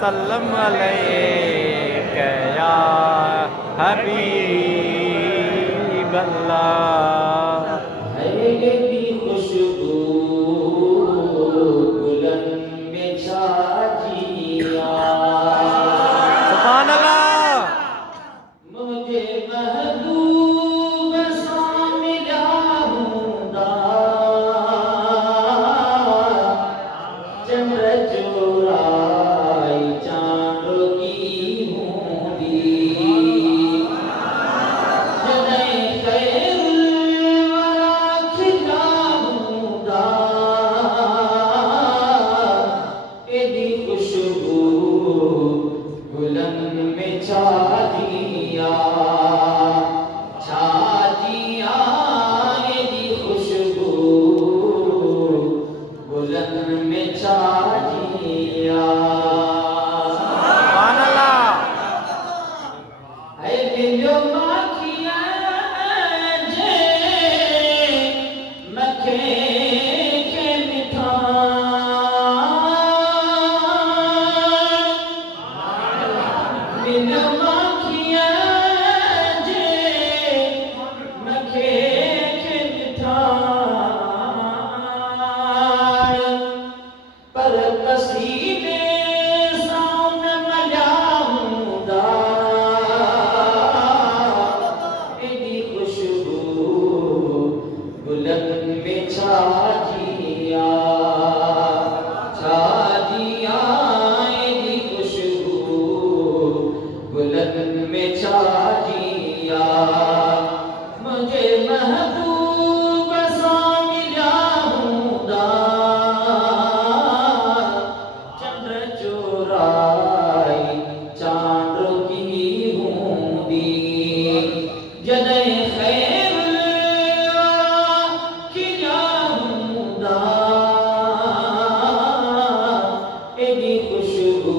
वसल्लम अलैका या हबीब अल्लाह। की खुशबू बुलंद में छा जिया, सुभान अल्लाह। मुझे महबूब सा मिला हुदा, चंद्र चोराई चांद की मूंदी, जने खैरुल वरा खिला हुदा, एदी खुशबू बुलंद में छा दिया, छा दिया, एदी खुशबू बुलंद में छा दिया। सुभान अल्लाह। है दिलो माखिया जे मखे के मिठा, दिलो माखिया जे मखे के मिठा, पर कसीने सामने मजा हुदा, एदी खुशबू बुलंद में छा जिया, छा जिया, एदी खुशबू बुलंद में छा जिया, मुझे महबूब सा मिला हुदा, चंद्र चोराई चांद की मूंदी, जने खैरुल वरा खिला हुदा, एदी खुशबू